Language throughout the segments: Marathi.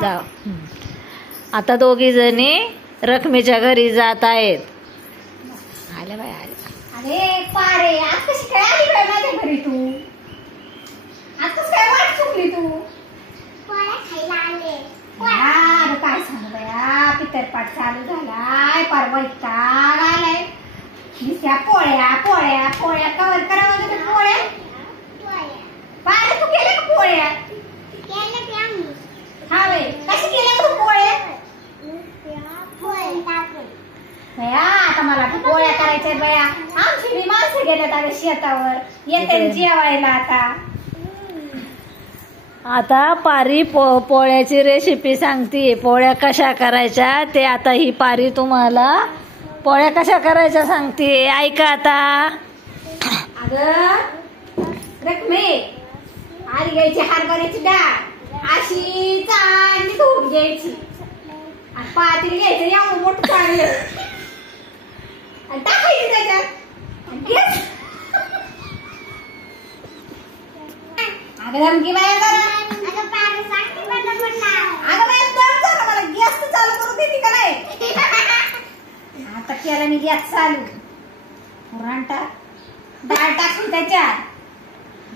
जाऊ. आता दोघी जणी रखमेच्या घरी जात आहेत. आले बाय आले. अरे पारे, आज कशी काय आली बाय माझ्या घरी तू? आज कसं काय वाट चुकली तू? पोळ्या खायला आले. यार काय सांगू बया, पितरपाट चालू झालाय, पार वैताग आलाय. नुसत्या पोळ्या पोळ्या पोळ्या कवर करावं लागतं. पोळ्या पारे, तू केल्या का पोळ्या? हा वे, कशी केल्या तू पोळ्या? बया आता मला तू पोळ्या करायच्या बया. आमची बी माणसं गेल्यात आता शेतावर, येते जेवायला आता. आता पारी पोळ्याची रेसिपी सांगते. पोळ्या कशा करायच्या ते आता ही पारी तुम्हाला पोळ्या कशा करायच्या सांगते. ऐका आता. अगं रखमे, आधी घ्यायची हरभऱ्याची डाळ, अशी चांगली धुवून घ्यायची आणि पातेली घ्यायचं एवढं मोठं चांगलं आणि टाकायची त्याच्यात. अगं धमकी बाया जरा. अगं बाया दम जरा, मला गॅस तर चालू करून देते का नाही? आता केला मी गॅस चालू. पुरण टाक, डाळ टाकून त्याच्यात.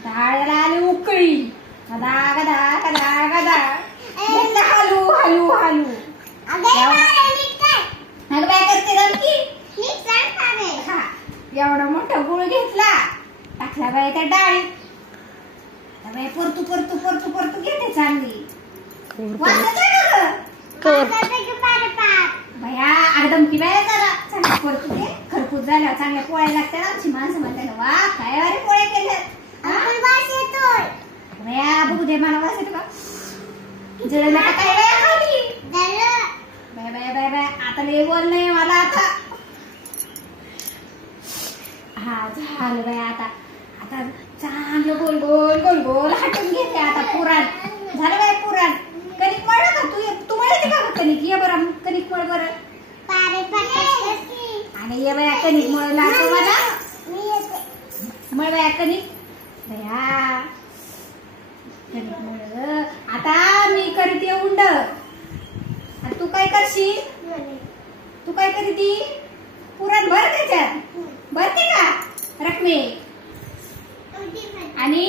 डाळ्याला आली उकळी. गदा गदा गदा गदा हलू हलू हलू. अगं बाय करते धमकी. हा, एवढा मोठा गुळ घेतला, टाकला बाय त्या डाळीत. बाय परतू परतू परतू परतू घेते चांगली. भया एकदम की बाय जरा चांगली परतू दे. खरपूस झाल्या चांगल्या पोळ्या लागतात. आमची माणसं म्हणतात वा काय अरे पोळ्या केल्यात. भया बघू दे, मला वास येतो का? जळला का काय बाया खाली? बाय बाय बाय बाय, आता लय बोल नाही मला आता. हा झालं बाय. आता आता चांगलं गोल गोल गोल गोल हटून घेते आता पुरण. झालं बाय पुरण. कणिक मळ का तू मळते का कणिक? ये बरं कणिक मळ बरं. आणि ये बाया कणिक मळ लागतो मला. मळ बाया कणिक. बया कणिक मळ. आता मी करते उंड आणि तू काय करशील? तू काय करती? पुरण भर त्याच्यात. भरते का रखमे? आणि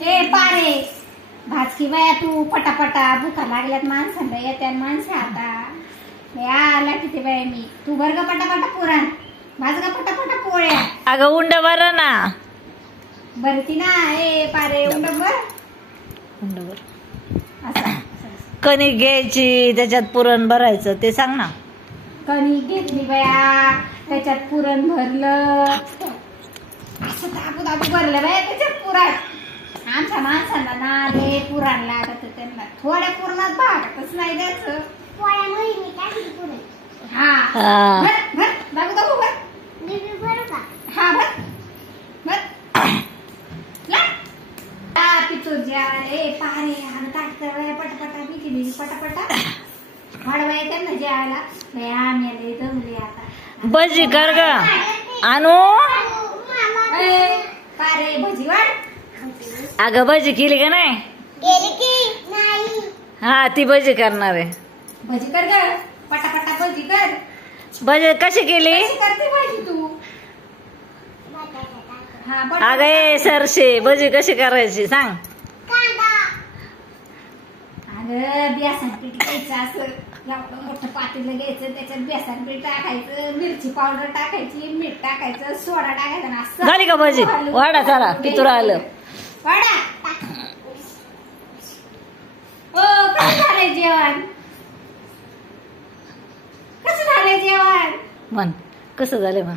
हे पारे भाजकी बाया तू पटापटा. भुका लागल्यात माणसांना, येत्या माणसं आता. आला किती बाय मी. तू भर ग पटापटा पुरण. भाज ग पटापटा पोळ्या. अगं उंड बर ना. भरती ना. ए पारे उंड भर. उंड बर. कणिक घ्यायची, त्याच्यात पुरण भरायचं ते सांग ना. कणिक घेतली बाया, त्याच्यात पुरण भरलं. असं दाबू दाबू भरलं बाया त्याच्यात पुरण. आमच्या माणसांना ना लय पुरण लागत. त्यांना थोड्या पुरणात भागतच नाही द्यायचं. हा भर भर दाबू दाबू भर. हा भर भर. पितूर जेवायला ए पारे आणि टाकतं बाया पटापटा. भीती भीती पटापटा वाढवाय त्यांना जेवायला. आम्ही आले जमले आता. भजी कर ग आणू. पारे भजी वाढ. अगं भजी केली का नाही? हा ती भजी करणार आहे. भजी कर ग पटापटा. भजी कर. भजी कशी केली? करते भाजी तू? अगं ए सरशे भजी कशी करायची सांग. अगं बेसन पीठ घ्यायचं. असं एवढं मोठं पातेलं घ्यायचं, त्याच्यात बेसन पीठ टाकायचं, मिरची पावडर टाकायची, मीठ टाकायचं, सोडा टाकायचा. ना असं झाली का भजी? वाडा चला पितूर आलं. वाडा. ओ कसं झालंय जेवण? कसं झालंय जेवण? म्हण कसं झालं म्हण.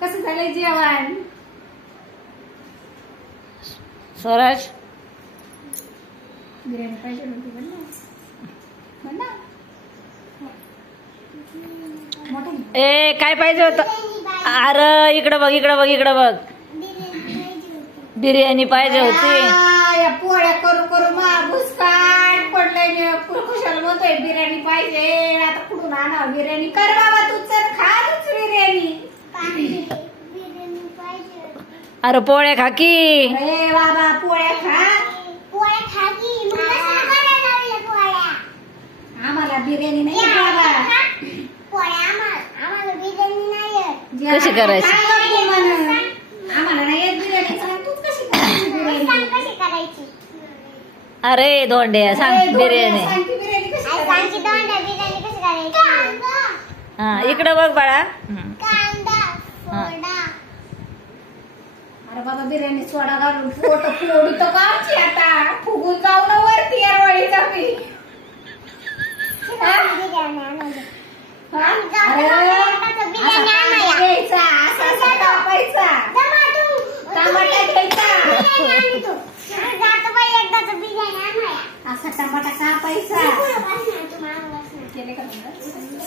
कसं झालंय जेवण? स्वराज बिर्याणी पाहिजे होती पण ना. ए काय पाहिजे होत? अरे इकडं बघ इकडं बघ इकडं बघ. बिर्याणी पाहिजे होती. या पोळ्या करू करू भुसकाट पडलंय. खुशाल म्हणतोय बिर्याणी पाहिजे. आता कुठून आणावं बिर्याणी? कर बाबा तूच खा तूच बिर्याणी. अरे पोळ्या खा की. अरे बाबा पोळ्या खा. पोळ्या खा की. मग कशाला करायला लावल्या पोळ्या? आम्हाला बिर्याणी नाही येत बाबा. पोळ्या आम्हाला बिर्याणी नाही येत. कशी करायची? काय गप्पू म्हण? आम्हाला नाही येत बिर्याणी. सांग तूच कशी करायची सांग बिर्याणी? कशी करायची. अरे धोंड्या सांग अरे, दोन बिर्याणी. सांग की बिर्याणी कशी आई करायची? सांगची दोंडा बिर्याणी कशी करायची. हा इकडं बघ बाळा. कांदा सोडा. अरे बाबा बिर्याणी सोडा घालून पोट फोडू तर काची आता. फुगून जाऊ ना वरती यारवाळीचा मी. बिर्याणी आणायची. हा? जाऊ अरे, दे, एकदाचं बिर्याणी असा आणाया. घ्यायचा, असा कापायचा. टमाटो. टमाटा घ्यायचा. बिर्याणी आणतो. जातो बाई एकदाचं बिर्याणी आणाया. असा टमाटा कापायचा. पुढं बस ना, तू मागं बस ना. केले का तुला?